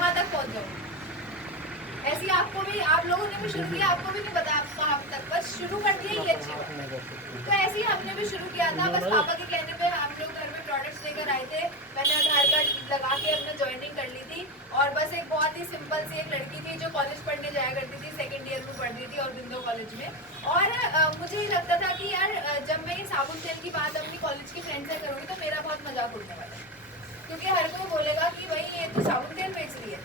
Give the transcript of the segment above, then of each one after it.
यहाँ तक पहुँच जाऊँ। ऐसी आपको भी, आप लोगों ने भी शुरू किया, आपको भी नहीं पता आप कहाँ तक, बस शुरू कर दिया, ये अच्छी बात है। तो ऐसे ही हमने भी शुरू किया था, बस पापा के कहने पे हम लोग घर में प्रोडक्ट्स लेकर आए थे। मैंने आधार कार्ड लगा के अपना ज्वाइनिंग कर ली थी, और बस एक बहुत ही सिंपल सी एक लड़की थी जो कॉलेज पढ़ने जाया करती थी, सेकेंड ईयर में पढ़ रही थी और बिंदो कॉलेज में। और मुझे लगता था कि यार जब मैं ये साबुन तेल की बात अपनी कॉलेज की फ्रेंड से करूँगी तो मेरा बहुत मजाक उड़ने वाला है, क्योंकि हर कोई बोलेगा कि भाई ये तो साबुन तेल बेच रही है,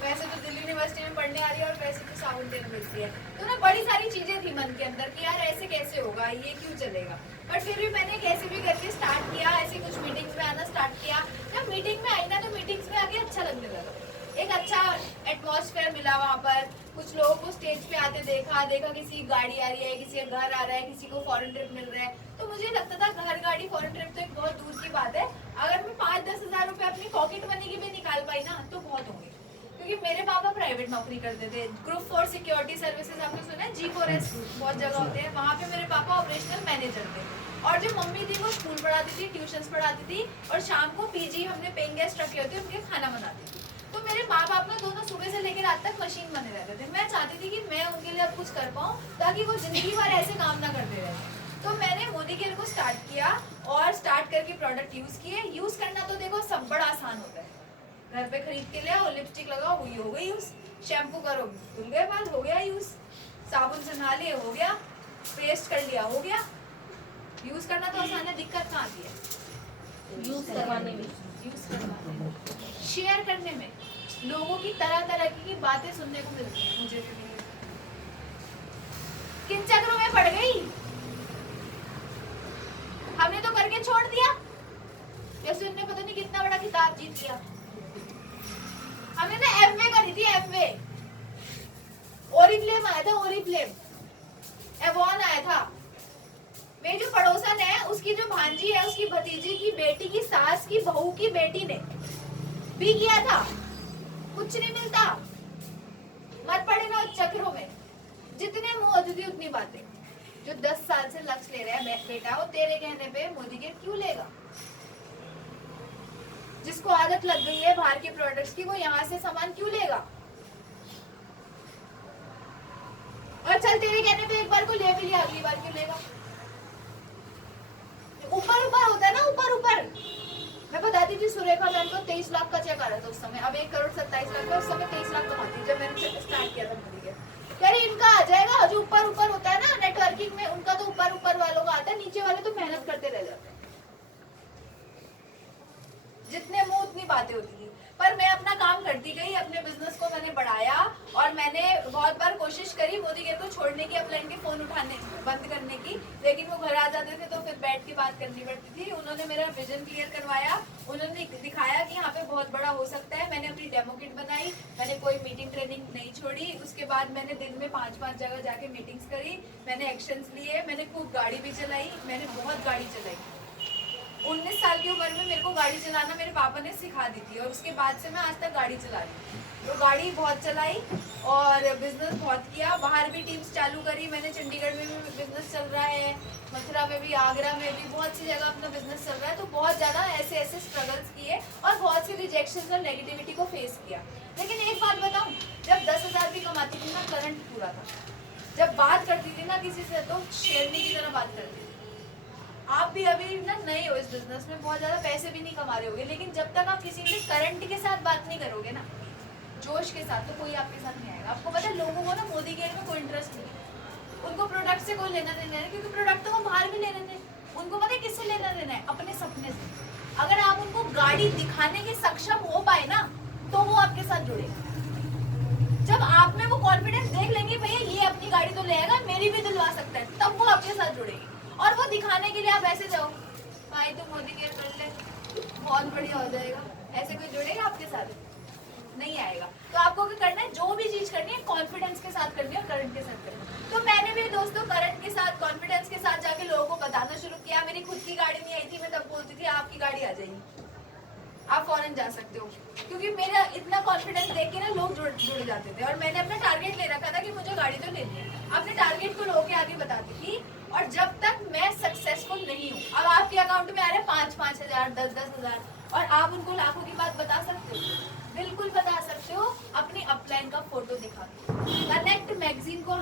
वैसे तो दिल्ली यूनिवर्सिटी में पढ़ने आ रही है और वैसे तो साबुन तेल बेचती है। तो ना बड़ी सारी चीजें थी मन के अंदर कि यार ऐसे कैसे होगा, ये क्यों चलेगा। बट फिर भी मैंने कैसे भी करके स्टार्ट किया, ऐसे कुछ मीटिंग्स में आना स्टार्ट किया। जब मीटिंग में आई ना तो मीटिंग्स में आके अच्छा लगने लगा, एक अच्छा एटमॉस्फेयर मिला वहाँ पर। कुछ लोगों को स्टेज पे आते देखा किसी की गाड़ी आ रही है, किसी का घर आ रहा है, किसी को फॉरेन ट्रिप मिल रहा है। तो मुझे लगता था घर गाड़ी फॉरेन ट्रिप तो एक बहुत दूर की बात है, अगर मैं 5-10 हजार रुपए अपनी पॉकेट मनी की भी निकाल पाई ना तो बहुत होंगे। क्योंकि मेरे पापा प्राइवेट नौकरी करते थे, ग्रुप 4 सिक्योरिटी सर्विसेज आपने सुना है, G4S बहुत जगह होते हैं, वहाँ पे मेरे पापा ऑपरेशनल मैनेजर थे। और जो मम्मी थी वो स्कूल पढ़ाती थी, ट्यूशंस पढ़ाती थी, और शाम को पीजी हमने पेइंग गेस्ट रखे होते उनके खाना बनाती थी। तो मेरे माँ बाप ना दोनों सुबह से लेकर रात तक मशीन बने रहते थे। मैं चाहती थी कि मैं उनके लिए अब कुछ कर पाऊँ ताकि वो जिंदगी भर ऐसे काम ना करते रहे। तो मैंने मोदी केयर को स्टार्ट किया, और स्टार्ट करके प्रोडक्ट यूज किए। यूज करना तो देखो सब बड़ा आसान होता है, घर पे खरीद के ले आओ, लिपस्टिक लगाओ, हुई हो गई यूज, शैम्पू करो धुल गए बाल, हो गया यूज, साबुन से नहा लिए हो गया, पेस्ट कर लिया हो गया। यूज करना तो आसान है, दिक्कत कहाँ आती है? यूज करवाने में, यूज करवाने में, शेयर करने में। लोगों की तरह तरह की बातें सुनने को मिलती है, मुझे भी मिली। किन चक्रों में पड़ गई, हमने तो करके छोड़ दिया, जैसे उनने पता नहीं कितना बड़ा किताब जीत लिया। हमने ना एमवे करी थी, एमवे, ओरिफ्लेम आया था, ओरिफ्लेम, एवॉन आया था। मेरी जो पड़ोसन है उसकी जो भांजी है, उसकी भतीजी की बेटी की सास की बहू की बेटी ने भी किया था। कुछ नहीं मिलता, मत पड़े ना चक्रों में, जितने मुंह होती उतनी बातें। जो 10 साल से लक्ष्य ले रहा है बेटा, वो तेरे कहने पे मोदी के क्यों लेगा? जिसको आदत लग गई है बाहर के प्रोडक्ट्स की, वो यहाँ से सामान क्यों लेगा? और चल तेरे कहने पे एक बार को ले भी लिया, अगली बार क्यों लेगा? ऊपर ऊपर होता है ना, ऊपर ऊपर। मैं बताती थी सुरेखा मैम को 23 लाख का चेक आ रहा था उस समय, अब 1,27,00,000 का, उस समय 23 लाख कमाती जब मैंने स्टार्ट किया था मोदी के। यार इनका आ जाएगा, जो ऊपर ऊपर होता है ना नेटवर्किंग में, उनका तो ऊपर ऊपर वालों का आता है, नीचे वाले तो मेहनत करते रह जाते हैं। जितने मुंह उतनी बातें होती थी। पर मैं अपना काम करती गई, अपने बिजनेस को मैंने बढ़ाया, और मैंने बहुत बार कोशिश करी मोदी केयर को छोड़ने की, अपलाइन के फोन उठाने बंद करने की, लेकिन वो घर आ जाते थे तो फिर बैठ के बात करनी पड़ती थी। उन्होंने मेरा विजन क्लियर करवाया, उन्होंने दिखाया कि यहाँ पे बहुत बड़ा हो सकता है। मैंने अपनी डेमो किट बनाई, मैंने कोई मीटिंग ट्रेनिंग नहीं छोड़ी। उसके बाद मैंने दिन में 5-5 जगह जाके मीटिंग्स करी, मैंने एक्शंस लिए, मैंने खूब गाड़ी भी चलाई, मैंने बहुत गाड़ी चलाई। 19 साल की उम्र में मेरे को गाड़ी चलाना मेरे पापा ने सिखा दी थी, और उसके बाद से मैं आज तक गाड़ी चला रही हूँ। तो गाड़ी बहुत चलाई और बिजनेस बहुत किया, बाहर भी टीम्स चालू करी मैंने, चंडीगढ़ में भी बिजनेस चल रहा है, मथुरा में भी, आगरा में भी, बहुत सी जगह अपना बिजनेस चल रहा है। तो बहुत ज़्यादा ऐसे स्ट्रगल्स किए और बहुत सी रिजेक्शन और नेगेटिविटी को फेस किया। लेकिन एक बात बताऊँ, जब 10,000 भी कमाती थी ना, करंट पूरा था। जब बात करती थी ना किसी से तो शेरनी की तरह बात करती थी। आप भी अभी ना नए हो इस बिजनेस में, बहुत ज्यादा पैसे भी नहीं कमा रहे होगे, लेकिन जब तक आप किसी से करंट के साथ बात नहीं करोगे ना, जोश के साथ, तो कोई आपके साथ नहीं आएगा। आपको पता है लोगों को ना मोदी केयर में कोई इंटरेस्ट नहीं है, उनको प्रोडक्ट से कोई लेना देना है, क्योंकि प्रोडक्ट तो वो बाहर भी ले रहे थे। उनको पता है किससे लेना देना है? अपने सपने से। अगर आप उनको गाड़ी दिखाने के सक्षम हो पाए ना, तो वो आपके साथ जुड़ेगा। जब आप में वो कॉन्फिडेंस देख लेंगे भैया ये अपनी गाड़ी तो ले आएगा, मेरी भी दिलवा सकता है, तब वो आपके साथ जुड़ेगी। और वो दिखाने के लिए आप ऐसे जाओ, भाई तुम मोदी केयर कर ले, बहुत बढ़िया हो जाएगा, ऐसे कोई जुड़ेगा आपके साथ? नहीं आएगा। तो आपको क्या करना है, जो भी चीज करनी है कॉन्फिडेंस के साथ करनी है, और करंट के साथ करनी है। तो मैंने भी दोस्तों करंट के साथ, कॉन्फिडेंस के साथ जाके लोगों को बताना शुरू किया। मेरी खुद की गाड़ी नहीं आई थी, मैं तब बोलती थी आपकी गाड़ी आ जाएगी, आप फॉरेन जा सकते हो, क्योंकि मेरा इतना कॉन्फिडेंस देख के ना लोग जुड़ जाते थे। और मैंने अपना टारगेट ले रखा था कि मुझे गाड़ी तो लेनी है, अपने टारगेट को लोगों के आगे बताती थी। और जब तक मैं सक्सेसफुल नहीं हूँ, अब आपके अकाउंट में आ रहे 5-5 हजार, 10-10 हजार, और आप उनको लाखों की बात बता सकते हो? बिल्कुल बता सकते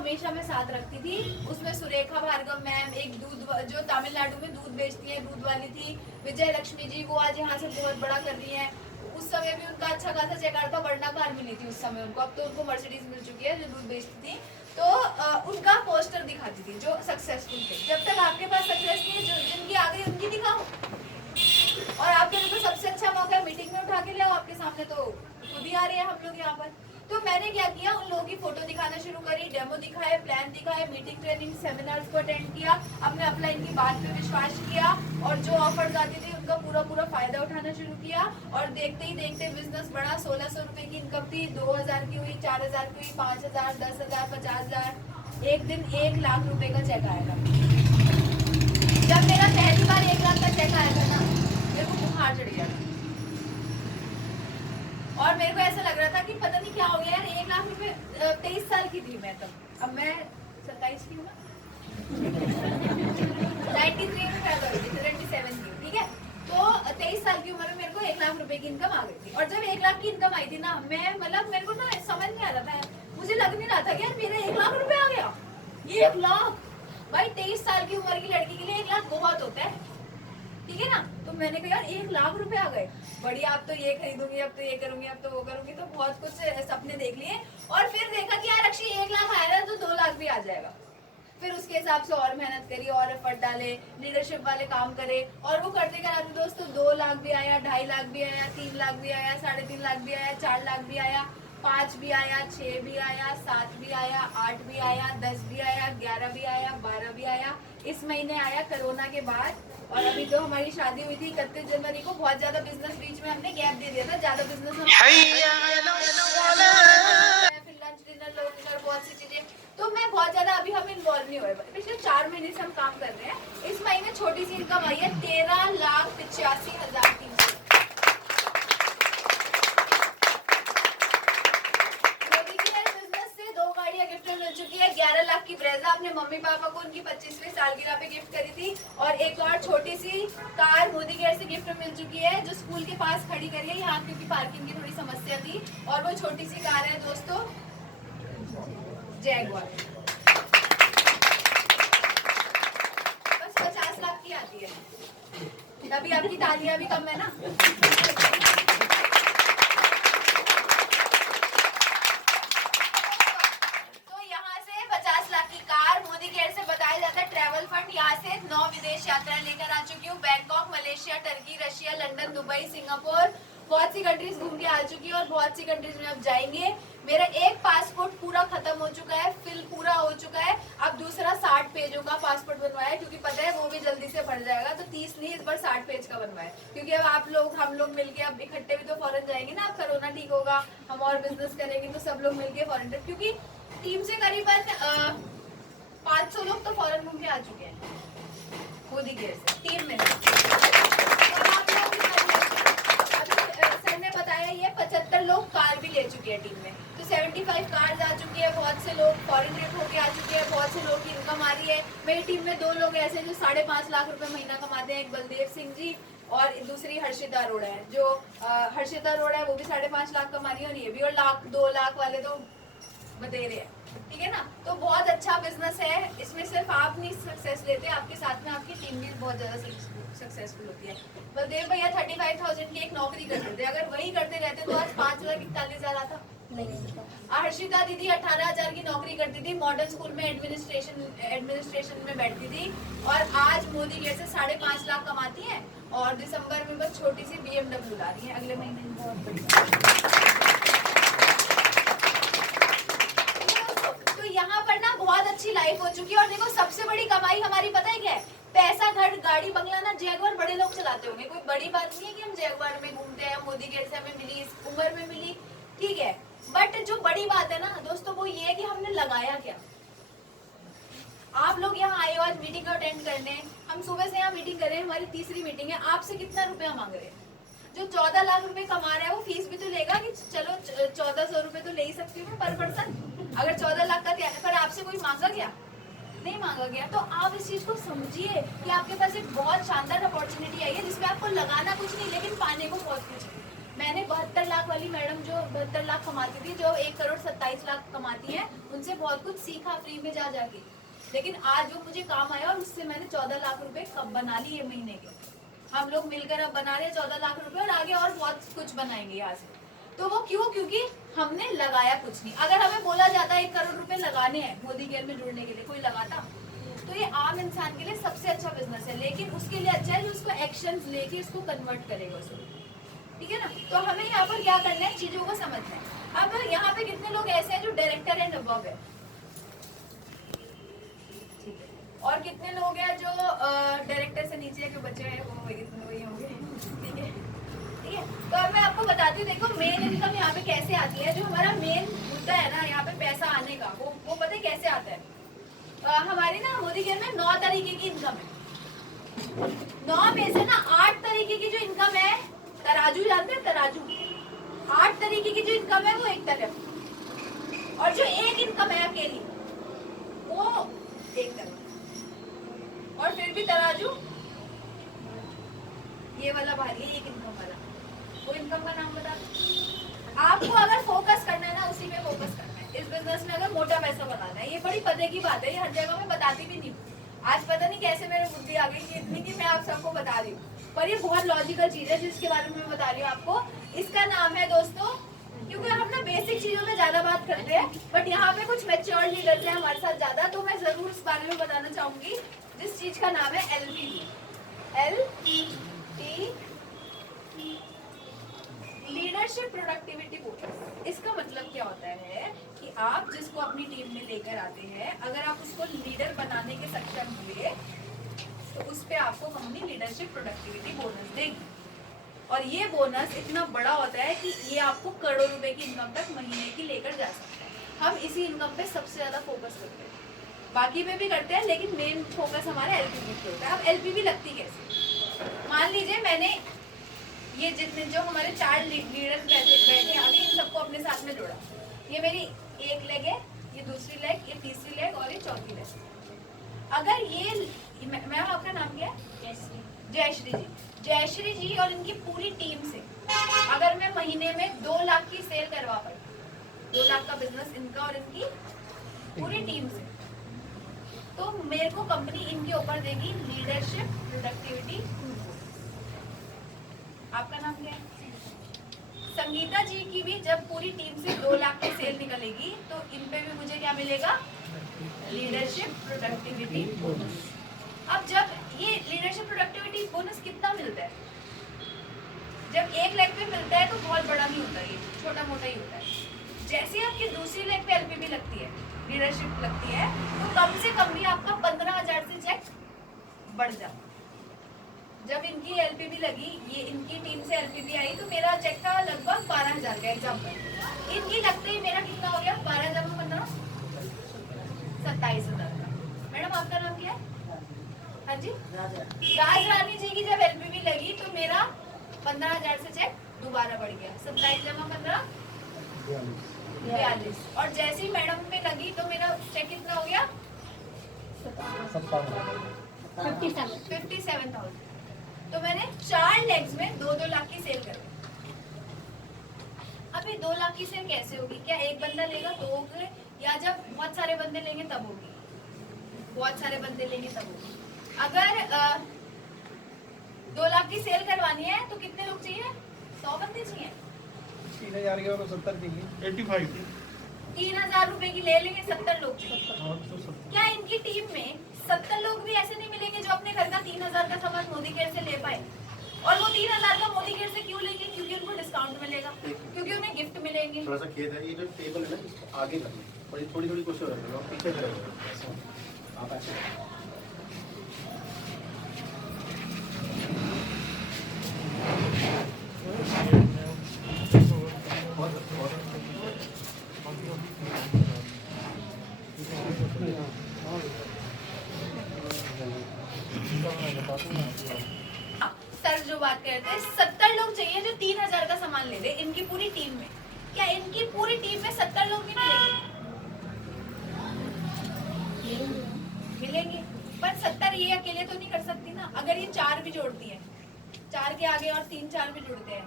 हमेशा मैं साथ रखती थी। उसमें सुरेखा भार्गव मैम, एक दूध जो तमिलनाडु में दूध बेचती है, दूध वाली थी, विजय लक्ष्मी जी, वो आज यहाँ से बहुत बड़ा कर रही है। उस समय भी उनका अच्छा खासा चेकआउट था, वर्ना कार मिली थी उस समय उनको, अब तो उनको मर्सिडीज मिल चुकी है जो दूध बेचती थी। तो उनका पोस्टर दिखाती थी जो सक्सेसफुल थे। जब तक आपके पास सक्सेस नहीं है, जो जिनकी आ गई उनकी दिखाओ। और आपके लिए तो सबसे अच्छा मौका है, मीटिंग में उठा के ले आओ, आपके सामने तो खुद ही आ रहे हैं हम लोग यहाँ पर। तो मैंने क्या किया, उन लोगों की फोटो दिखाना शुरू करी, डेमो दिखाए, प्लान दिखाए, मीटिंग, ट्रेनिंग, सेमिनार्स को अटेंड किया, अपने अपलाइन की बात पे विश्वास किया, और जो ऑफर्स आती थी उनका पूरा फायदा उठाना शुरू किया। और देखते ही देखते बिजनेस बढ़ा। 1600 रुपए की इनकम थी, 2000 की हुई, 4000 की हुई, 5000, 10,000, 50,000, एक दिन 1 लाख रुपए का चेक आएगा। जब मेरा पहली बार 1 लाख का चेक आएगा ना, मेरे को बुखार चढ़ गया था। और मेरे को ऐसा लग रहा था कि पता नहीं क्या हो गया यार, 1 लाख रुपए। 23 साल की थी मैं तब, अब मैं 27 की हूँ ना, 93 में पैदा हुई थी, 77 की, ठीक है। तो 23 साल की उम्र में मेरे को 1 लाख रुपए की इनकम आ गई थी। और जब 1 लाख की इनकम आई थी ना, मैं मतलब मेरे को ना समझ नहीं आ रहा था, मुझे लग नहीं रहा था कि यार मेरा 1 लाख रुपए आ गया। 1 लाख भाई, 23 साल की उम्र की लड़की के लिए 1 लाख बहुत होता है, ठीक है ना। तो मैंने कहा यार 1 लाख रुपए आ गए, बढ़िया, अब तो ये खरीदूंगी, अब तो ये करूंगी, अब तो वो करूंगी। तो बहुत कुछ सपने देख लिए। और फिर देखा कि यार अक्षय 1 लाख आया तो 2 लाख भी आ जाएगा। फिर उसके हिसाब से और मेहनत करी, और एफर्ट डाले, लीडरशिप वाले काम करे, और वो करते कराते दोस्तों 2 लाख भी आया, 2.5 लाख भी आया, 3 लाख भी आया, 3.5 लाख भी आया, 4 लाख भी आया, 5 भी आया, 6 भी आया, 7 भी आया, 8 भी आया, 10 भी आया, 11 भी आया, 12 भी आया। इस महीने आया कोरोना के बाद। और अभी तो हमारी शादी हुई थी 31 जनवरी को। बहुत ज्यादा बिजनेस बीच में हमने गैप दे दिया था, ज्यादा बिजनेस फिर लंच डिनर लोग बहुत सी चीजें, तो मैं बहुत ज्यादा अभी हम इन्वॉल्व नहीं हुए। पिछले 4 महीने से हम काम कर रहे हैं। इस महीने छोटी सी इनकम आई है, 13,85,300। गिफ्ट मिल चुकी है। 11 लाख की ब्रेजा अपने मम्मी पापा को उनकी 25वीं सालगिरह पे गिफ्ट करी थी। और एक और छोटी सी कार मोदी केयर से गिफ्ट मिल चुकी है, जो स्कूल के पास खड़ी करी है यहाँ, क्योंकि पार्किंग की थोड़ी समस्या थी। और वो छोटी सी कार है दोस्तों, जैगुआर, बस 50 लाख की आती है। तभी आपकी तालियां भी कम है ना। ट्रैवल फंड, यहाँ से 9 विदेश यात्रा लेकर आ चुकी हूँ। Bangkok, Malaysia, Turkey, Russia, London, Dubai, Singapore, बहुत सी कंट्रीज घूम के आ चुकी है, और बहुत सी कंट्रीज में अब जाएंगे। मेरा एक पासपोर्ट पूरा खत्म हो चुका है, फिल पूरा हो चुका है। अब दूसरा 60 पेजों का पासपोर्ट बनवाया है, क्योंकि पता है वो भी जल्दी से भर जाएगा। तो 30 नहीं, इस बार 60 पेज का बनवाया, क्योंकि अब आप लोग हम लोग मिलके अब इकट्ठे भी तो फॉरेन जाएंगे ना। अब कोरोना ठीक होगा, हम और बिजनेस करेंगे, तो सब लोग मिलके फॉरेन ट्रिप, क्योंकि टीम से करीबन 500 लोग तो फॉरेन घूम के आ चुके हैं मोदी केयर से, टीम में। सर ने बताया ये 75 लोग कार भी ले चुके हैं टीम में, तो 75 कार्स आ चुकी है। बहुत से लोग फॉरेन ट्रिप होके आ चुके हैं, बहुत से लोग की इनकम आ रही है। मेरी टीम में 2 लोग ऐसे हैं जो 5.5 लाख रुपए महीना कमाते हैं, एक बलदेव सिंह जी और दूसरी हर्षिता अरोड़ा है। जो हर्षिता अरोड़ा है वो भी 5.5 लाख कमा रही है, और ये भी, और 2 लाख वाले तो बतेरे हैं, ठीक है ना। तो बहुत अच्छा बिजनेस है, इसमें सिर्फ आप नहीं सक्सेस लेते, आपके साथ में आपकी टीम भी बहुत ज्यादा सक्सेसफुल होती है। बलदेव भैया 35,000 की एक नौकरी करते थे, अगर वही करते रहते तो आज 5,41,000 आता नहीं। हर्षिता दीदी 18,000 की नौकरी करती थी, मॉडर्न स्कूल में एडमिनिस्ट्रेशन में बैठती थी, और आज मोदी केयर से 5.5 लाख कमाती है। और दिसंबर में बस छोटी सी BMW ला रही है, अगले महीने बहुत बढ़िया। यहाँ पर ना बहुत अच्छी लाइफ हो चुकी है। और देखो सबसे बड़ी कमाई हमारी पता है क्या है? पैसा, घर, गाड़ी, बंगला ना जैगुआर बड़े लोग चलाते होंगे, कोई बड़ी बात नहीं है कि हम जैगुआर में घूमते हैं। मोदी केयर से हमें मिली, इस उम्र में मिली, ठीक है। बट जो बड़ी बात है ना दोस्तों, वो ये है कि हमने लगाया क्या। आप लोग यहाँ आए हो आज मीटिंग अटेंड करने, हम सुबह से यहाँ मीटिंग कर रहे हैं, हमारी 3री मीटिंग है। आपसे कितना रुपया मांग रहे हैं? जो 14 लाख रुपए कमा रहा है वो फीस भी तो लेगा कि चलो 1400 रुपए तो ले ही सकती हूँ पर पर्सन। अगर 14 लाख का दिया, पर आपसे कोई मांगा गया? नहीं मांगा गया। तो आप इस चीज को समझिए कि आपके पास एक बहुत शानदार अपॉर्चुनिटी आई है, जिसमें आपको लगाना कुछ नहीं लेकिन पाने को बहुत कुछ है। मैंने 72 लाख वाली मैडम जो 72 लाख कमाती थी, जो 1 करोड़ 27 लाख कमाती है, उनसे बहुत कुछ सीखा फ्री में जा जाके। लेकिन आज जो मुझे काम आया और उससे मैंने 14 लाख रुपए कब बना लिए महीने के। हम लोग मिलकर अब बना रहे हैं 14 लाख रुपए और आगे और बहुत कुछ बनाएंगे यहाँ से। तो वो क्यों? क्योंकि हमने लगाया कुछ नहीं। अगर हमें बोला जाता 1 करोड़ रुपए लगाने हैं मोदी केयर में जुड़ने के लिए, कोई लगाता? तो ये आम इंसान के लिए सबसे अच्छा बिजनेस है, लेकिन उसके लिए अच्छा है जो उसको एक्शंस लेके इसको कन्वर्ट करेगा उसको, ठीक है ना। तो हमें यहाँ पर क्या करना है, चीजों को समझना है। अब यहाँ पे कितने लोग ऐसे हैं जो डायरेक्टर एंड अबव है, और कितने लोग हैं जो डायरेक्टर से नीचे के बच्चे हैं, वो वही होंगे, ठीक है। ठीक है, तो अब मैं आपको बताती हूँ, देखो मेन इनकम यहाँ पे कैसे आती है। जो हमारा मेन मुद्दा है ना यहाँ पे पैसा आने का, वो पता है कैसे आता है। हमारी ना मोदी केयर में 9 तरीके की इनकम है। 9 में से ना 8 तरीके की जो इनकम है, तराजू जानते हैं तराजू, 8 तरीके की जो इनकम है वो एक तरफ, और जो एक इनकम है अकेली वो एक तरफ, और फिर भी तराजू ये वाला भारी है, एक इनकम वाला। वो इनकम का नाम बता दो। आपको अगर फोकस करना है ना, उसी पे फोकस करना है। इस बिजनेस में अगर मोटा पैसा बनाना है, ये बड़ी पते की बात है, ये हर जगह में बताती भी नहीं हूँ। आज पता नहीं कैसे मेरे बुद्धि आ गई कि इतनी की मैं आप सबको बता रही हूँ, पर ये बहुत लॉजिकल चीज है जिसके बारे में मैं बता रही हूँ आपको। इसका नाम है दोस्तों, क्योंकि हम ना बेसिक चीजों में ज्यादा बात करते हैं, बट यहाँ पे कुछ मैच्योर लीडर्स हैं हमारे साथ ज्यादा, तो मैं जरूर इस बारे में बताना चाहूंगी, जिस चीज का नाम है LPP, लीडरशिप प्रोडक्टिविटी बोनस। इसका मतलब क्या होता है कि आप जिसको अपनी टीम में लेकर आते हैं, अगर आप उसको लीडर बनाने के सक्षम हुए तो उस पे आपको कंपनी लीडरशिप प्रोडक्टिविटी बोनस देगी। और ये बोनस इतना बड़ा होता है कि ये आपको करोड़ों रुपए की इनकम तक महीने की लेकर जा सकता है। हम इसी इनकम पे सबसे ज्यादा फोकस करते हैं, बाकी पे भी करते हैं, लेकिन मेन फोकस हमारा LPP पे होता है। अब LPP लगती कैसे? मान लीजिए मैंने ये जितने जो हमारे 4 लीडर्स बैठे आगे, इन सबको अपने साथ में जोड़ा। ये मेरी एक लेग है, ये दूसरी लेग, ये तीसरी लेग और ये चौथी लेग। अगर ये मैम आपका नाम क्या है? जयश्री जी। जयश्री जी और इनकी पूरी टीम से अगर मैं महीने में 2 लाख की सेल करवा पाई, 2 लाख का बिजनेस इनका और इनकी पूरी टीम से, तो मेरे को कंपनी इनके ऊपर देगी लीडरशिप प्रोडक्टिविटी। आपका नाम क्या है? संगीता जी की भी जब पूरी टीम से 2 लाख की सेल निकलेगी तो इन पे भी मुझे क्या मिलेगा? Leadership productivity bonus. अब जब ये लीडरशिप प्रोडक्टिविटी बोनस कितना मिलता है? जब एक लेग पे मिलता है तो बहुत बड़ा नहीं होता, ये छोटा मोटा ही होता है। जैसे आपकी दूसरी लेग पे LPP लगती है, लीडरशिप लगती है, तो कम से कम भी आपका 15,000 से चेक बढ़ जाता। जब इनकी LPP लगी, ये इनकी टीम से LPP आई, तो मेरा चेक था लगभग 12,000 का एग्जाम्पल। इनकी लगते ही मेरा कितना हो गया? 12,000 में 15 27,000 का। मैडम आपका नाम क्या है? हाँ जी, राज रानी जी की जब LPP लगी तो मेरा 15,000 से चेक दोबारा बढ़ गया, 27 जमा 15 42। और जैसे ही मैडम पे लगी तो मेरा चेक कितना हो गया? 57,000। तो मैंने 4 लेग्स में 2-2 लाख की सेल कर दी। अब ये 2 लाख की सेल कैसे होगी? क्या एक बंदा लेगा तो होगी, या जब बहुत सारे बंदे लेंगे तब होगी? बहुत सारे बंदे लेंगे तब होगी। अगर 2 लाख की सेल करवानी है तो कितने लोग चाहिए? 100 बंदे चाहिए। 3,000 के तो 70 चाहिए, 85 3,000 रुपए की ले लेंगे, 70 लोग चाहिए। क्या इनकी टीम में 70 लोग भी ऐसे नहीं मिलेंगे जो अपने घर का 3,000 का सामान मोदी केयर से ले पाए? और वो 3,000 का मोदी केयर से क्यों लेंगे? क्योंकि उनको डिस्काउंट मिलेगा, क्योंकि उन्हें गिफ्ट मिलेंगे। थोड़ा सा खेत है, ये जो टेबल है ना इसको आगे करना, थोड़ी थोड़ी कोशिश रखना, और पीछे खड़े हो जाओ। आप ऐसे सर जो बात करते हैं, 70 लोग चाहिए जो 3,000 का सामान ले ले इनकी पूरी टीम में। क्या इनकी पूरी टीम में 70 लोग नहीं मिलेंगे? मिलेंगे, पर 70 ये अकेले तो नहीं कर सकती ना। अगर ये 4 भी जोड़ती है, 4 के आगे और 3-4 भी जुड़ते हैं,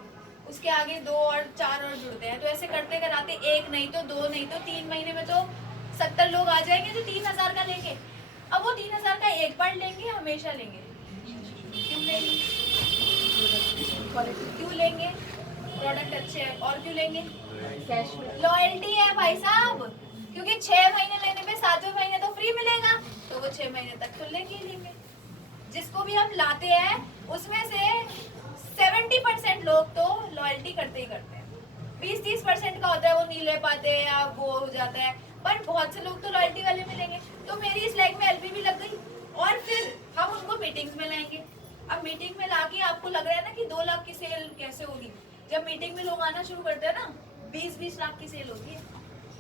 उसके आगे 2 और 4 और जुड़ते हैं, तो ऐसे करते कराते 1 नहीं तो 2 नहीं तो 3 महीने में तो 70 लोग आ जाएंगे जो 3000 का लेंगे। अब वो 3000 का एक बार लेंगे, हमेशा लेंगे? क्यों लेंगे? क्यों लेंगे? प्रोडक्ट अच्छे हैं और क्यों लेंगे? कैश में लॉयल्टी है भाई साहब, क्योंकि 6 महीने लेने पे 7वें महीने तो फ्री मिलेगा, तो वो 6 महीने तक तो लेंगे ही लेंगे। जिसको भी हम लाते हैं उसमें से 70% लोग तो लॉयल्टी करते ही करते हैं, 20-30% का होता है वो नहीं ले पाते या वो हो जाता है, पर बहुत से लोग तो लॉयल्टी वाले मिलेंगे। तो मेरी इस लाइक में एलपीवी लग गई और फिर हम उनको मीटिंग्स में लाएंगे। अब मीटिंग में लाके आपको लग रहा है ना कि 2 लाख की सेल कैसे होगी, जब मीटिंग में लोग आना शुरू करते हैं ना 20-20 लाख की सेल होती है,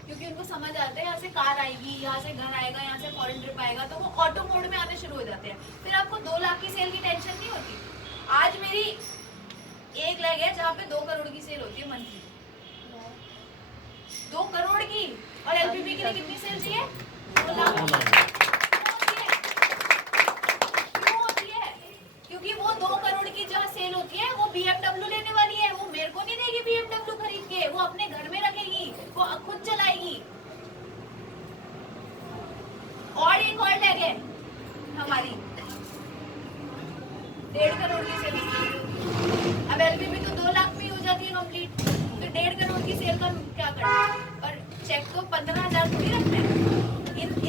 क्योंकि उनको समझ आता है यहाँ से कार आएगी, यहाँ से घर आएगा, यहाँ से फॉरेन ट्रिप आएगा, तो वो ऑटो मोड में आने शुरू हो जाते हैं। फिर आपको 2 लाख की सेल की टेंशन नहीं होती। आज मेरी 1 लाख है जहाँ पे 2 करोड़ की सेल होती है मंथली, 2 करोड़ की, और एलपीवी के लिए कितनी सेल चाहिए? 2 लाख। क्यों होती है? क्योंकि वो 2 करोड़ की जहाँ सेल होती है वो BMW लेने वाली है, वो मेरे को नहीं देगी BMW खरीद के, वो अपने घर में रखेगी, वो खुद चलाएगी। और एक और लैग है हमारी 1.5 करोड़ की सेल। अब एलपीवी तो 2 लाख में ही हो जाती है कंप्लीट, तो 1.5 करोड़ की सेल का क्या करना है? पर चेक तो 15,000 थोड़ी रखना है,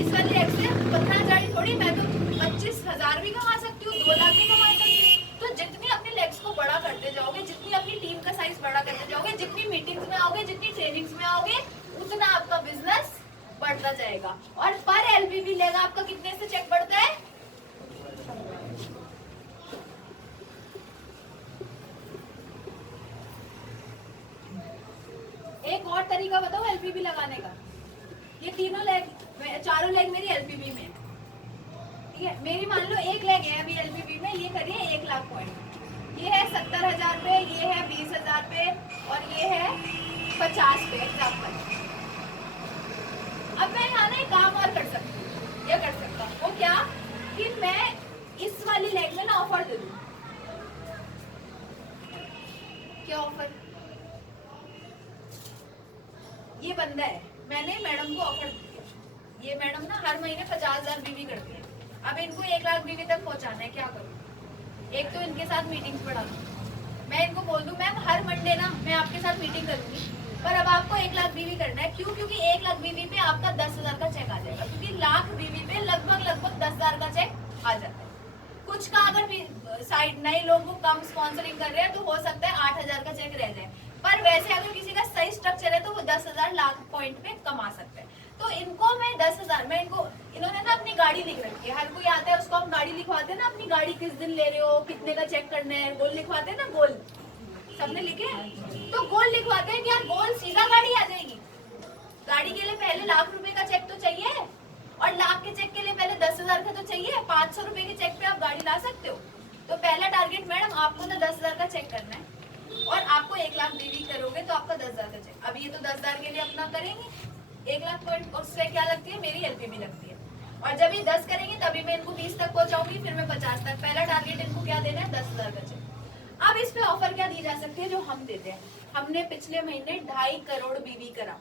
इस वाले चेक से 15,000 थोड़ी, मैं तो 25,000 भी कमा सकती हूँ, 2 लाख भी कमा सकती हूँ। तो जितनी अपने लेग्स को बड़ा करते जाओगे, जितनी अपनी टीम का साइज बड़ा करते जाओगे, जितनी मीटिंग्स में आओगे, जितनी ट्रेनिंग्स में आओगे, उतना आपका बिजनेस बढ़ता जाएगा। और पर एलपीवी लेगा आपका कितने से चेक बढ़ता है? एक और तरीका बताओ एलपीवी लगाने का। ये तीनों लेग, चारों लेग मेरी एलपीवी में, ठीक है? मेरी मान लो 1 लेग है अभी एलपीवी में, ये करिए 1 लाख पॉइंट, ये है 70,000 पे, ये है 20,000 पे, और ये है 50 पे एग्जाम्पल। अब मैं यहाँ ना एक काम और कर सकती हूँ, ये कर सकता हूँ, वो क्या कि मैं इस वाली लेग में ना ऑफर दे दूँ। क्या ऑफर? ये बंदा है, मैंने मैडम को ऑफर दिया, ये मैडम ना हर महीने 50,000 बीवी करती है, अब इनको 1 लाख बीवी तक पहुंचाना है, क्या करूँ? एक तो इनके साथ मीटिंग्स बढ़ा दूँ, मैं इनको बोल दूँ मैम हर मंडे ना मैं आपके साथ मीटिंग करूंगी, पर अब आपको 1 लाख बीवी करना है। क्यों? क्योंकि 1 लाख बीवी पे आपका 10,000 का चेक आ जाएगा, क्योंकि लाख बीवी पे लगभग 10,000 का चेक आ जाता है। कुछ का अगर साइड नए लोग को कम स्पॉन्सरिंग कर रहे हैं तो हो सकता है 8,000 का चेक रह जाए, पर वैसे अगर किसी का सही स्ट्रक्चर है तो वो 10,000 लाख पॉइंट पे कमा सकते हैं। तो इनको मैं 10,000, मैं इनको, इन्होंने ना अपनी गाड़ी लिख रखी है, हर कोई आता है उसको हम गाड़ी लिखवाते हैं ना, अपनी गाड़ी किस दिन ले रहे हो, कितने का चेक करना है, गोल लिखवाते हैं ना, गोल सबने लिखे, तो गोल लिखवाते हैं कि यार गोल सीधा गाड़ी आ जाएगी। गाड़ी के लिए पहले लाख रुपए का चेक तो चाहिए, और लाख के चेक के लिए पहले 10,000 का तो चाहिए, 500 रुपए के चेक पे आप गाड़ी ला सकते हो। तो पहला टारगेट मैडम आपको ना 10,000 का चेक करना है, और आपको 1 लाख बीवी करोगे तो आपका 10,000 का चेक। अब ये तो 10,000 के लिए अपना करेंगे 1 लाख पॉइंट, उससे क्या लगती है? मेरी एलपीवी लगती है। और जब ये 10 करेंगे तभी मैं इनको 20 तक पहुंचाऊंगी, फिर मैं 50 तक। पहला टारगेट इनको क्या देना है? 10,000 का चेक। अब इस पे ऑफर क्या दी जा सकती है जो हम देते हैं? हमने पिछले महीने 2.5 करोड़ बीवी करा,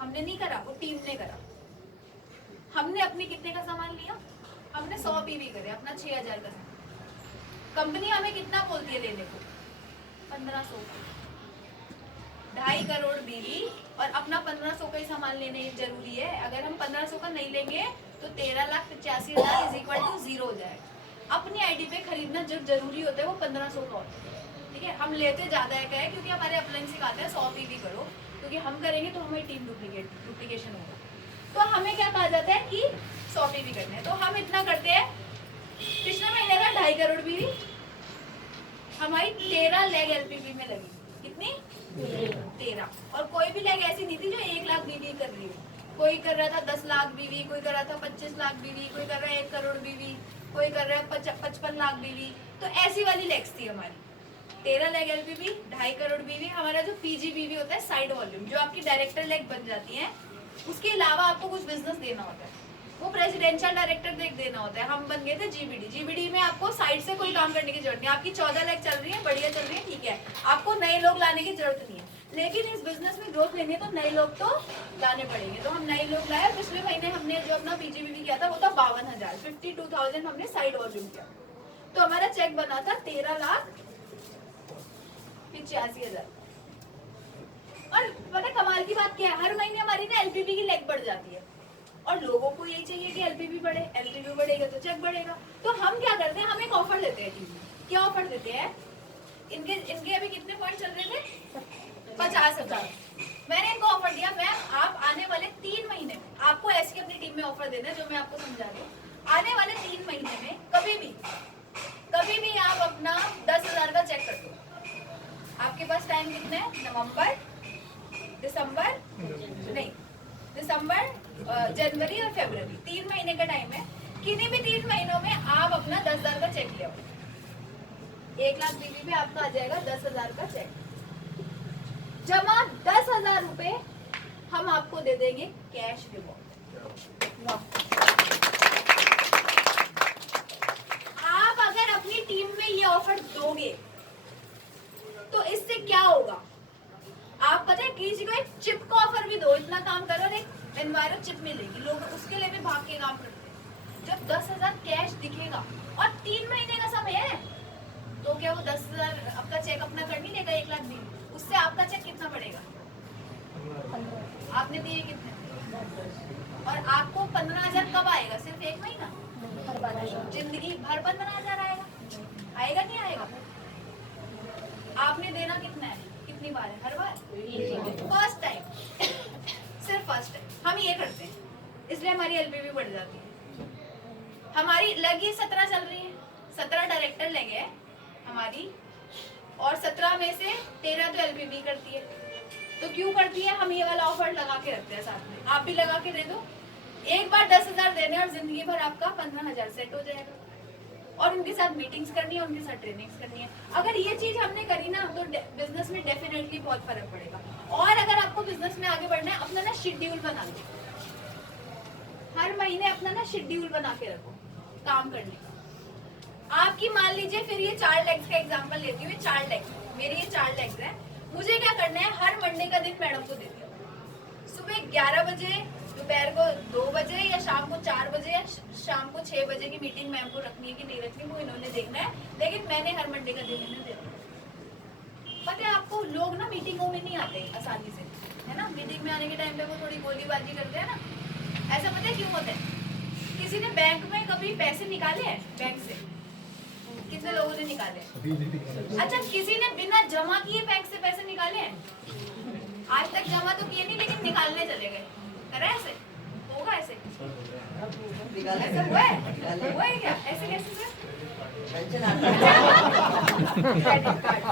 हमने नहीं करा, वो टीम ने करा। हमने अपने कितने का सामान लिया? हमने 100 बीवी करे, अपना 6,000 का सामान। कंपनी हमें कितना बोलती है लेने को? 1500। 2.5 करोड़ बीवी और अपना 1500 का ही सामान लेने जरूरी है। अगर हम 1500 का नहीं लेंगे तो 13,85,000 इज इक्वल टू 0 हो जाएगा। अपनी आईडी पे खरीदना जो जरूरी होता है वो 1500 का होता है, ठीक है? हम लेते ज्यादा है क्या है, क्योंकि हमारे अपलाइन सिखाते हैं 100 बीवी करो, क्योंकि हम करेंगे तो हमें टीम डुप्लीकेशन होगा। तो हमें क्या कहा जाता है कि 100 बीवी करने हैं, तो हम इतना करते हैं। पिछले महीने का 2.5 करोड़ बीवी हमारी 13 लेग एलपीवी में लगी। कितनी? 13। और कोई भी लेग ऐसी नहीं थी जो 1 लाख बीवी कर रही हो। कोई कर रहा था 10 लाख बीवी, कोई कर रहा था 25 लाख बीवी, कोई कर रहा है 1 करोड़ बीवी, कोई कर रहा है 55 लाख बीवी। तो ऐसी वाली लेग्स थी हमारी। 13 लेग एलपीवी, 2.5 करोड़ बीवी। हमारा जो पीजी बीवी होता है, साइड वॉल्यूम, जो आपकी डायरेक्टर लेग बन जाती है, उसके अलावा आपको कुछ बिजनेस देना होता है। वो प्रेसिडेंशियल डायरेक्टर देना होता है। हम बन गए थे जीबीडी। जीबीडी में आपको साइड से कोई काम करने की जरूरत नहीं, आपकी 14 लाख चल रही है, बढ़िया चल रही है, ठीक है, आपको नए लोग लाने की जरूरत नहीं है। लेकिन इस बिजनेस में ग्रोथ लेनी है तो नए लोग तो लाने पड़ेंगे। तो हम नए लोग लाए। पिछले महीने हमने जो अपना पीजीबीवी किया था वो था 52,000, 52,000 हमने साइड वॉल्यूम किया। तो हमारा चेक बना था 13,85,000। और पता कमाल की बात क्या है, हर महीने हमारी ना एलपीबी की लेग बढ़ जाती है और लोगों को यही चाहिए कि एलपीबी बढ़े, एलपीबी बढ़ेगा तो चेक बढ़ेगा। तो हम क्या करते हैं, हम एक ऑफर देते हैं टीम में। क्या ऑफर देते हैं? इनके अभी कितने पॉइंट चल रहे थे? 50,000। मैंने इनको ऑफर दिया, मैम आप आने वाले 3 महीने में, आपको ऐसी अपनी टीम में ऑफर देना है जो मैं आपको समझा रही हूँ। आने वाले 3 महीने में कभी भी आप अपना 10,000 का चेक कर दो। आपके पास टाइम कितना है? दिसंबर, जनवरी और फरवरी, 3 महीने का टाइम है। किन्हीं भी 3 महीनों में आप अपना 10,000 का चेक ले आओ। 1 लाख बीवी पे आपका आ जाएगा 10,000 का चेक। जमा 10,000 रुपए हम आपको दे देंगे कैश रिवॉर्ड। आप अगर अपनी टीम में ये ऑफर दोगे तो इससे क्या होगा? आप पता है किसी को एक चिप का ऑफर भी दो, इतना काम करो और एक एनवायरन चिप मिलेगी, लोग उसके लिए भी भाग के काम करते हैं। जब 10,000 कैश दिखेगा और 3 महीने का समय है तो क्या वो 10,000 आपका चेक अपना कर नहीं देगा? 1 लाख भी उससे आपका चेक कितना बढ़ेगा? आपने दिए कितने? और आपको 15,000 कब आएगा? सिर्फ 1 महीना? जिंदगी भर 15,000 आएगा? आएगा नहीं आएगा? आपने देना कितना है? कितनी बार है? हर बार? First time. सिर्फ फर्स्ट टाइम हम ये करते हैं, इसलिए हमारी एलपीवी बढ़ जाती है। हमारी लगी 17 चल रही है, 17 डायरेक्टर लगे हैं हमारी, और 17 में से 13 तो एलपीवी करती है। तो क्यों करती है? हम ये वाला ऑफर लगा के रखते हैं साथ में। आप भी लगा के दे दो। एक बार 10,000 देने और जिंदगी भर आपका 15,000 सेट हो जाएगा। और उनके साथ मीटिंग्स करनी है, उनके साथ ट्रेनिंग्स करनी है। अगर ये चीज हमने करी ना तो बिजनेस में डेफिनेटली बहुत फर्क पड़ेगा। और अगर आपको बिजनेस में आगे बढ़ना है, अपना ना शेड्यूल बना लो। हर महीने अपना ना शेड्यूल बना के रखो काम करने का। आपकी मान लीजिए, फिर ये 4 लेग्स का एग्जांपल लेती हूँ। 4 लेग्स, मेरी ये 4 लेग्स है। मुझे क्या करना है, हर मंडे का दिन मैडम को देती हूँ। सुबह 11 बजे, दोपहर को 2 बजे या शाम को 4 बजे या शाम को 6 बजे की मीटिंग मैम को रखनी है कि नहीं रखनी, वो इन्होंने देखना है। लेकिन मैंने हर मंडे का दिन इन्हें देना है। पता है आपको, लोग ना मीटिंगों में नहीं आते आसानी से, है ना? मीटिंग में आने के टाइम पे वो थोड़ी गोलीबाजी करते हैं ना। ऐसा पता है क्यों होता है? किसी ने बैंक में कभी पैसे निकाले हैं? बैंक से कितने लोगों ने निकाले? अच्छा, किसी ने बिना जमा किए बैंक से पैसे निकाले हैं? आज तक जमा तो किए नहीं, लेकिन निकालने चले गए। करा ऐसे? होगा ऐसे? ऐसा हुआ है? हुआ है क्या? ऐसे कैसे हुआ? Credit card.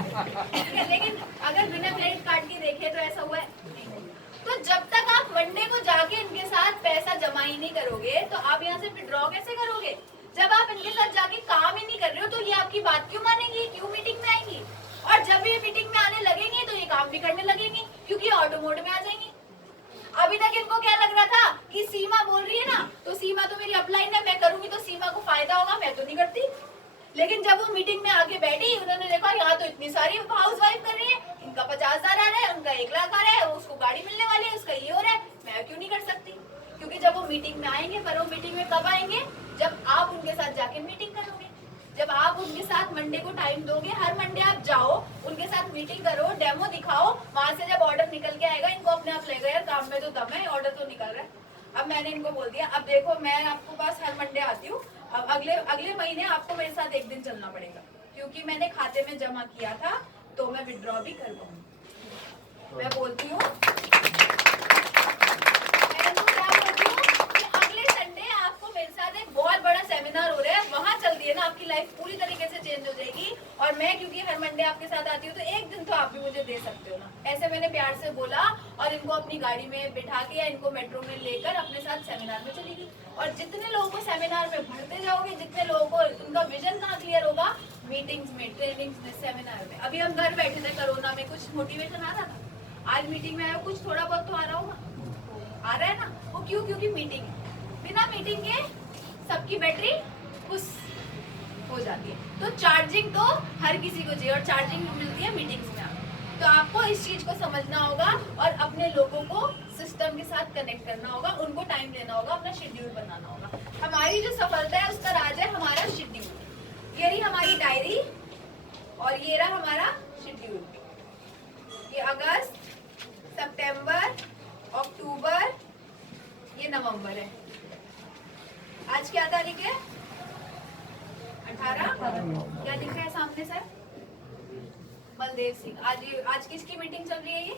लेकिन अगर बिना क्रेडिट कार्ड के देखे तो ऐसा हुआ है? तो जब तक आप मंडे को जाके इनके साथ पैसा जमा ही नहीं करोगे तो आप यहाँ से विड्रॉ कैसे करोगे? जब आप इनके साथ जाके काम ही नहीं कर रहे हो तो ये आपकी बात क्यों मानेंगी? क्यों मीटिंग में आएंगी? और जब ये मीटिंग में आने लगेंगी तो ये काम भी करने लगेंगी, क्योंकि ऑटो मोड में आ जाएंगी। अभी तक इनको क्या लग रहा था कि सीमा बोल रही है ना, तो सीमा तो मेरी अपलाइन है, मैं करूंगी तो सीमा को फायदा होगा, मैं तो नहीं करती। लेकिन जब वो मीटिंग में आके बैठी, उन्होंने देखा यहाँ तो इतनी सारी हाउस वाइफ कर रही है, इनका 50,000 आ रहा है, उनका 1 लाख आ रहा है, उसको गाड़ी मिलने वाली है, उसका ये हो रहा है, मैं क्यों नहीं कर सकती? क्योंकि जब वो मीटिंग में आएंगे, पर वो मीटिंग में कब आएंगे? जब आप उनके साथ जाके मीटिंग करोगे, जब आप उनके साथ मंडे को टाइम दोगे। हर मंडे आप जाओ, उनके साथ मीटिंग करो, डेमो दिखाओ, वहां से जब ऑर्डर निकल के आएगा इनको अपने आप लगेगा यार काम में तो दम है, ऑर्डर तो निकल रहा है। अब मैंने इनको बोल दिया, अब देखो मैं आपको पास हर मंडे आती हूँ, अब अगले महीने आपको मेरे साथ 1 दिन चलना पड़ेगा, क्योंकि मैंने खाते में जमा किया था तो मैं विड्रॉ भी कर पाऊंगी। मैं बोलती हूँ, अगले संडे आपको मेरे साथ एक बहुत बड़ा सेमिनार हो रहा है, वहां चल दिए ना, आपकी लाइफ पूरी तरीके से चेंज हो जाएगी। और मैं क्योंकि हर मंडे आपके साथ आती हूँ तो 1 दिन तो आप भी मुझे दे सकते हो ना। ऐसे मैंने प्यार से बोला और इनको अपनी गाड़ी में बिठा के या इनको मेट्रो में लेकर अपने साथ सेमिनार में चली गई। और जितने लोगों को सेमिनार में भरते जाओगे, जितने लोगों को उनका विजन कहाँ क्लियर होगा? मीटिंग्स में, ट्रेनिंग्स में, सेमिनार में। अभी हम घर बैठे थे कोरोना में, कुछ मोटिवेशन आ रहा था? आज मीटिंग में आया, कुछ थोड़ा बहुत तो आ रहा होगा, आ रहा है ना? वो क्यों? क्योंकि मीटिंग है। बिना मीटिंग के सबकी बैटरी खुश हो जाती है। तो चार्जिंग तो हर किसी को चाहिए और चार्जिंग मिलती है मीटिंग्स में आकर। तो आपको इस चीज को समझना होगा और अपने लोगों को सिस्टम के साथ कनेक्ट करना होगा, उनको टाइम देना होगा, अपना शेड्यूल बनाना होगा। हमारी जो सफलता है उसका राज है हमारा शेड्यूल। ये रही हमारी डायरी और ये रहा हमारा शेड्यूल। ये अगस्त, सितंबर, अक्टूबर, ये नवंबर है। आज क्या तारीख है? 18। क्या लिखा है सामने सर? बलदेव सिंह। आज किसकी मीटिंग चल रही है? ये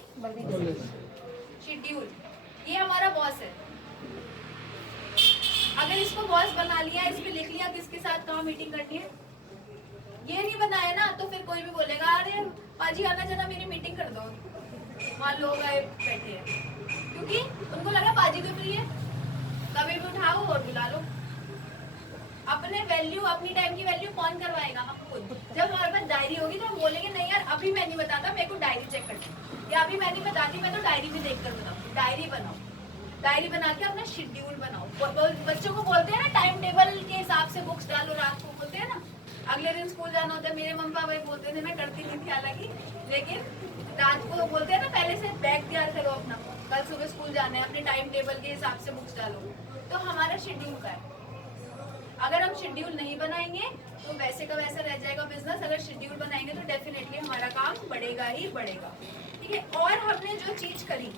शेड्यूल। ये हमारा बॉस है। अगर इसको बॉस बना लिया, इस पे लिख लिया किसके साथ कहाँ मीटिंग करनी है, ये नहीं बनाया ना तो फिर कोई भी बोलेगा अरे पाजी आना जाना मेरी मीटिंग कर दो। मान लो गए बैठे हैं क्योंकि उनको लगा पाजी तो फ्री है, कभी भी उठाओ और बुला लो। अपने वैल्यू, अपनी टाइम की वैल्यू कौन करवाएगा? हम खुद। जब हमारे पास डायरी होगी तो हम बोलेंगे नहीं यार अभी मैं नहीं बताता, मेरे को डायरी चेक करनी, या अभी मैं नहीं बताती, मैं तो डायरी में देख कर बताऊँ। डायरी बनाओ, डायरी बना के अपना शेड्यूल बनाओ। बच्चों को बोलते हैं ना टाइम टेबल के हिसाब से बुक्स डालो, रात को बोलते हैं ना अगले दिन स्कूल जाना होता है। मेरे मम्मी पापा बोलते थे, मैं करती नहीं थी हालांकि, लेकिन रात को बोलते हैं ना पहले से बैग तैयार करो अपना, कल सुबह स्कूल जाना है, अपने टाइम टेबल के हिसाब से बुक्स डालो। तो हमारा शेड्यूल का है। अगर हम शेड्यूल नहीं बनाएंगे तो वैसे का वैसा रह जाएगा बिजनेस। अगर शेड्यूल बनाएंगे तो डेफिनेटली हमारा काम बढ़ेगा ही बढ़ेगा। ठीक है। और हमने जो चीज करी,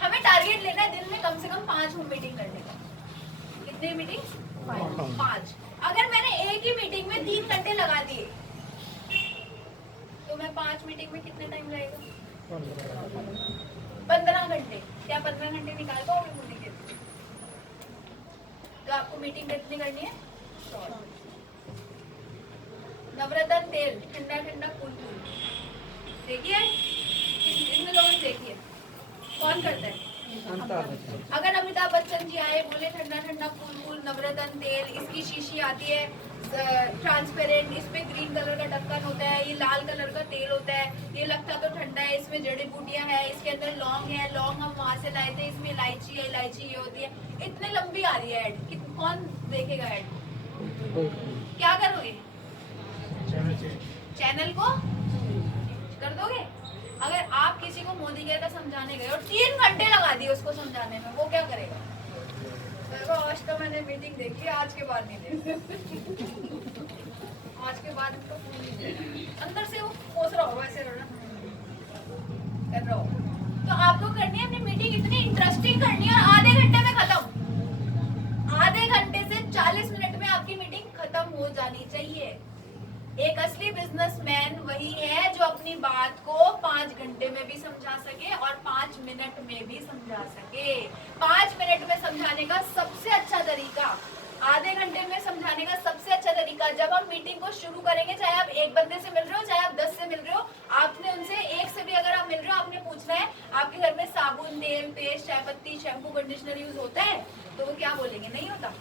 हमें टारगेट लेना है दिन में कम से कम 5 मीटिंग करने का। कितने मीटिंग? 5। अगर मैंने एक ही मीटिंग में 3 घंटे लगा दिए तो मैं 5 मीटिंग में कितने टाइम लगेगा? 15 घंटे। क्या 15 घंटे निकाल पाओगे मुझे? तो आपको मीटिंग कितनी करनी है? नवरत्न तेल ठंडा ठंडा कूल कूल, देखिए कितने लोगों ने देखी है? कौन करता है? अगर अमिताभ बच्चन जी आए बोले ठंडा ठंडा कूल कूल नवरत्न तेल, इसकी शीशी आती है ट्रांसपेरेंट, इस पे ग्रीन कलर का ढक्कन होता है, ये लाल कलर का तेल होता है, ये लगता तो ठंडा है, इसमें जड़ी बूटियां हैं, इसके अंदर लौंग है, लौंग हम वहां से लाए थे, इसमें इलायची है, इलायची ये होती है। इतने लंबी आ रही है ऐड, कौन देखेगा ऐड? क्या करोगे? चैनल को कर दोगे। अगर आप किसी को मोदी केयर का समझाने गए और 3 घंटे लगा दिए उसको समझाने में, वो क्या करेगा? आज तो मैंने मीटिंग देखी, आज के बाद नहीं देखी। आज के बाद तो अंदर से वो सोच रहा होगा ऐसे कर रहा हो। तो आपको करनी है अपनी मीटिंग इतनी इंटरेस्टिंग करनी है और आधे घंटे में खत्म। आधे घंटे से 40 मिनट में आपकी मीटिंग खत्म हो जानी चाहिए। एक असली बिजनेसमैन वही है जो अपनी बात को 5 घंटे में भी समझा सके और 5 मिनट में भी समझा सके। 5 मिनट में समझाने का सबसे अच्छा तरीका, आधे घंटे में समझाने का सबसे अच्छा तरीका, जब हम मीटिंग को शुरू करेंगे, चाहे आप एक बंदे से मिल रहे हो, चाहे आप 10 से मिल रहे हो, आपने उनसे एक से भी अगर आप मिल रहे हो, आपने पूछना है आपके घर में साबुन, तेल, पेस्ट, चाय पत्ती, शैम्पू, कंडीशनर यूज होता है? तो वो क्या बोलेंगे? नहीं होता।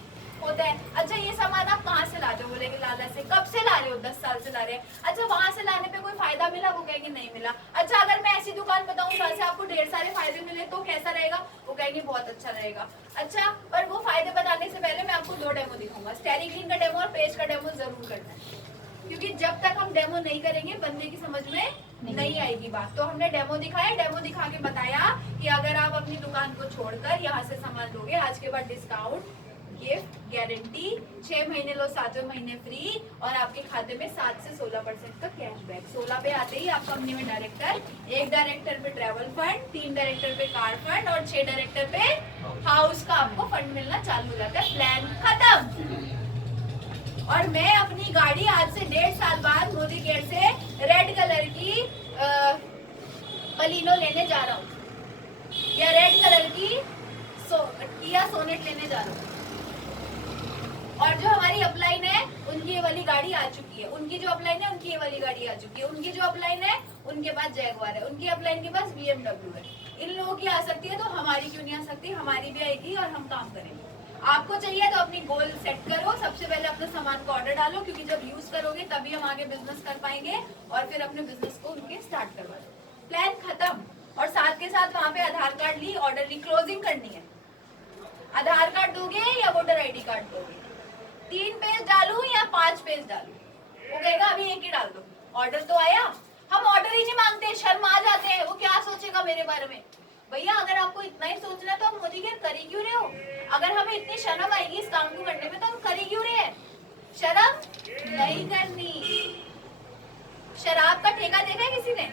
होता है। अच्छा ये सामान आप कहाँ से लाते हो? बोलेंगे लाला से। कब से ला रहे हो? 10 साल से ला रहे हैं। अच्छा वहां से लाने पे कोई फायदा मिला? वो कहेंगे नहीं मिला। अच्छा अगर मैं ऐसी दुकान बताऊं जहाँ से आपको ढेर सारे फायदे मिले तो कैसा रहेगा? वो कहेंगे बहुत अच्छा रहेगा। अच्छा पर वो फायदे बताने से पहले मैं आपको 2 डेमो दिखाऊंगा। स्टेरिक्लीन का डेमो और पेस्ट का डेमो जरूर करना है, क्योंकि जब तक हम डेमो नहीं करेंगे बंदे की समझ में नहीं आएगी बात। तो हमने डेमो दिखाया, डेमो दिखा के बताया कि अगर आप अपनी दुकान को छोड़कर यहाँ से सामान लोगे, आज के बाद डिस्काउंट, गिफ्ट, गारंटी, 6 महीने लो 7वें महीने फ्री और आपके खाते में 7 से 16% का कैशबैक। 16 पे आते ही आप कंपनी में डायरेक्टर, 1 डायरेक्टर पे ट्रैवल फंड, 3 डायरेक्टर पे कार फंड और 6 डायरेक्टर पे हाउस का आपको फंड मिलना चालू हो जाता है। प्लान खत्म। और मैं अपनी गाड़ी आज से 1.5 साल बाद मोदी केयर से रेड कलर की बलिनो लेने जा रहा हूँ, या रेड कलर की किया सोनेट लेने जा रहा हूँ। और जो हमारी अपलाइन है उनकी ये वाली गाड़ी आ चुकी है, उनकी जो अपलाइन है उनकी ये वाली गाड़ी आ चुकी है, उनकी जो अपलाइन है उनके पास जैगवार है, उनकी अपलाइन के पास BMW है। इन लोगों की आ सकती है तो हमारी क्यों नहीं आ सकती? हमारी भी आएगी और हम काम करेंगे। आपको चाहिए तो अपनी गोल सेट करो, सबसे पहले अपने सामान को ऑर्डर डालो, क्योंकि जब यूज करोगे तभी हम आगे बिजनेस कर पाएंगे और फिर अपने बिजनेस को उनके स्टार्ट करवा दो। प्लान खत्म। और साथ के साथ वहाँ पे आधार कार्ड ली, ऑर्डर ली, क्लोजिंग करनी है। आधार कार्ड दोगे या वोटर आईडी कार्ड दोगे? 3 पेज डालूं या 5 पेज डालूं? वो कहेगा अभी एक ही डाल दो। ऑर्डर तो आया, हम ऑर्डर ही नहीं मांगते, शर्म आ जाते हैं, वो क्या सोचेगा मेरे बारे में। भैया अगर आपको इतना ही सोचना है तो हम मोदी केयर कर ही क्यों रहे हो? अगर हमें इतनी शर्म आएगी इस काम को करने में तो हम कर ही क्यों रहे हैं? शर्म नहीं करनी। शराब का ठेका देखा है किसी ने?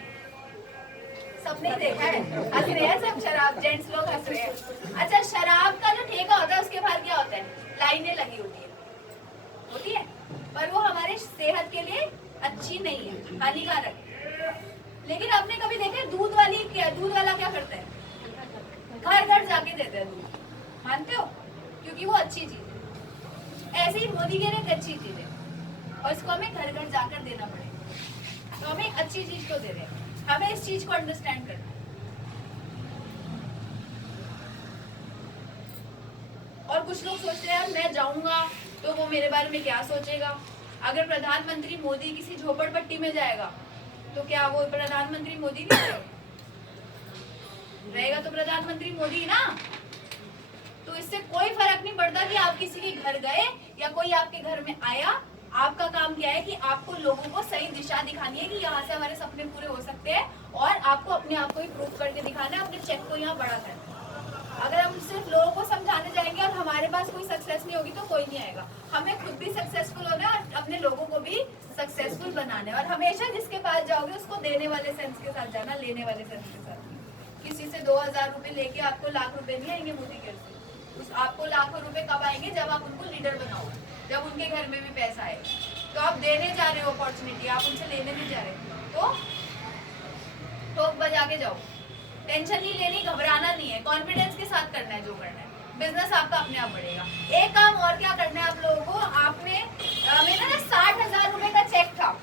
सबने देखा है, हंस रहे हैं सब, शराब जेंट्स लोग हंस रहे हैं। अच्छा, शराब का जो ठेका होता है उसके बाहर क्या होता है? लाइनें लगी होती है, पर वो हमारे सेहत के लिए अच्छी नहीं है, हानिकारक है। लेकिन आपने कभी देखा दूध वाला क्या करता है? घर घर जाके देता है दूध, मानते हो? क्योंकि वो अच्छी चीज है। ऐसे ही मोदी केयर एक अच्छी चीज है और इसको हमें घर घर जाकर देना पड़ेगा। तो हमें एक अच्छी चीज तो दे रहे हैं, हमें इस चीज को अंडरस्टैंड करना है। और कुछ लोग सोचते हैं मैं जाऊंगा तो वो मेरे बारे में क्या सोचेगा। अगर प्रधानमंत्री मोदी किसी झोपड़पट्टी में जाएगा तो क्या वो प्रधानमंत्री मोदी नहीं रहेगा? तो प्रधानमंत्री मोदी ना। तो इससे कोई फर्क नहीं पड़ता कि आप किसी के घर गए या कोई आपके घर में आया। आपका काम क्या है कि आपको लोगों को सही दिशा दिखानी है कि यहाँ से हमारे सपने पूरे हो सकते हैं, और आपको अपने आप को ही प्रूव करके दिखाना है, अपने चेक को यहाँ बड़ा करना है। अगर हम सिर्फ लोगों को समझाने जाएंगे और हमारे पास कोई सक्सेस नहीं होगी तो कोई नहीं आएगा। हमें खुद भी सक्सेसफुल होना है और अपने लोगों को भी सक्सेसफुल बनाना है। और हमेशा जिसके पास जाओगे उसको देने वाले सेंस के साथ जाना, लेने वाले सेंस के साथ। किसी से 2000 रुपए लेके आपको लाख रुपए नहीं आएंगे मोदी केयर से। आपको लाखों रुपए कब आएंगे? जब आप उनको लीडर बनाओगे, जब उनके घर में भी पैसा आए। तो आप देने जा रहे हो अपॉर्चुनिटी, आप उनसे लेने नहीं जा रहे। तो ठोक बजा के जाओ, टेंशन नहीं लेनी, घबराना नहीं है, कॉन्फिडेंस के साथ करना है जो करना है। बिजनेस आपका अपने आप बढ़ेगा। एक काम और क्या करना है आप लोगों को, आपने मेरा ना 60,000 रुपए का चेक था,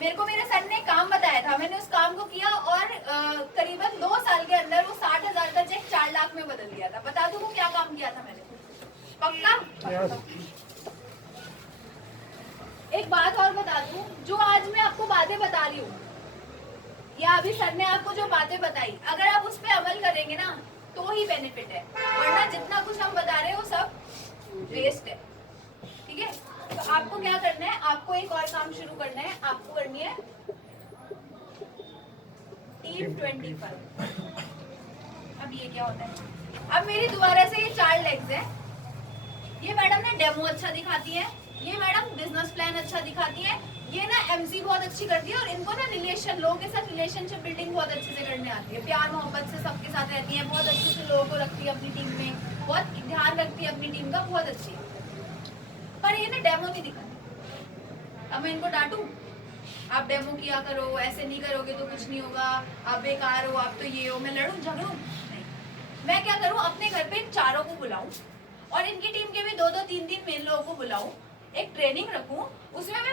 मेरे को मेरे सर ने काम बताया था, मैंने उस काम को किया और करीबन 2 साल के अंदर वो 60,000 का चेक 4 लाख में बदल दिया था। बता दूं वो क्या काम किया था मैंने? पक्का? एक बात और बता दूं, जो आज मैं आपको बातें बता रही हूँ या अभी सर ने आपको जो बातें बताई, अगर आप उस पर अमल करेंगे ना तो ही बेनिफिट है, वरना जितना कुछ हम बता रहे हैं वो सब वेस्ट है। ठीक है? तो आपको क्या करना है, आपको एक और काम शुरू करना है, आपको करनी है टीम 25। अब ये क्या होता है? अब मेरी दोबारा से ये 4 लेग्स हैं। ये मैडम ने डेमो अच्छा दिखाती है, ये मैडम बिजनेस प्लान अच्छा दिखाती है, ये ना एमसी बहुत अच्छी करती है और इनको ना रिलेशन, लोगों के साथ रिलेशनशिप बिल्डिंग बहुत अच्छे से करने आती है, प्यार मोहब्बत से सबके साथ रहती है, बहुत अच्छे से लोगों को रखती है अपनी टीम में, बहुत ध्यान रखती है अपनी टीम का, बहुत अच्छी है। पर ये ना डेमो नहीं दिखाती। अब मैं इनको डांटूं, आप डेमो किया करो, ऐसे नहीं करोगे तो कुछ नहीं होगा, आप बेकार हो, आप तो ये हो, मैं लड़ूं झगड़ूं? नहीं, मैं क्या करूं, अपने घर पे इन चारों को बुलाऊं और इनकी टीम के भी 2-2 3-3 मेन लोगों को बुलाऊं, एक ट्रेनिंग रखूं, उसमें मैं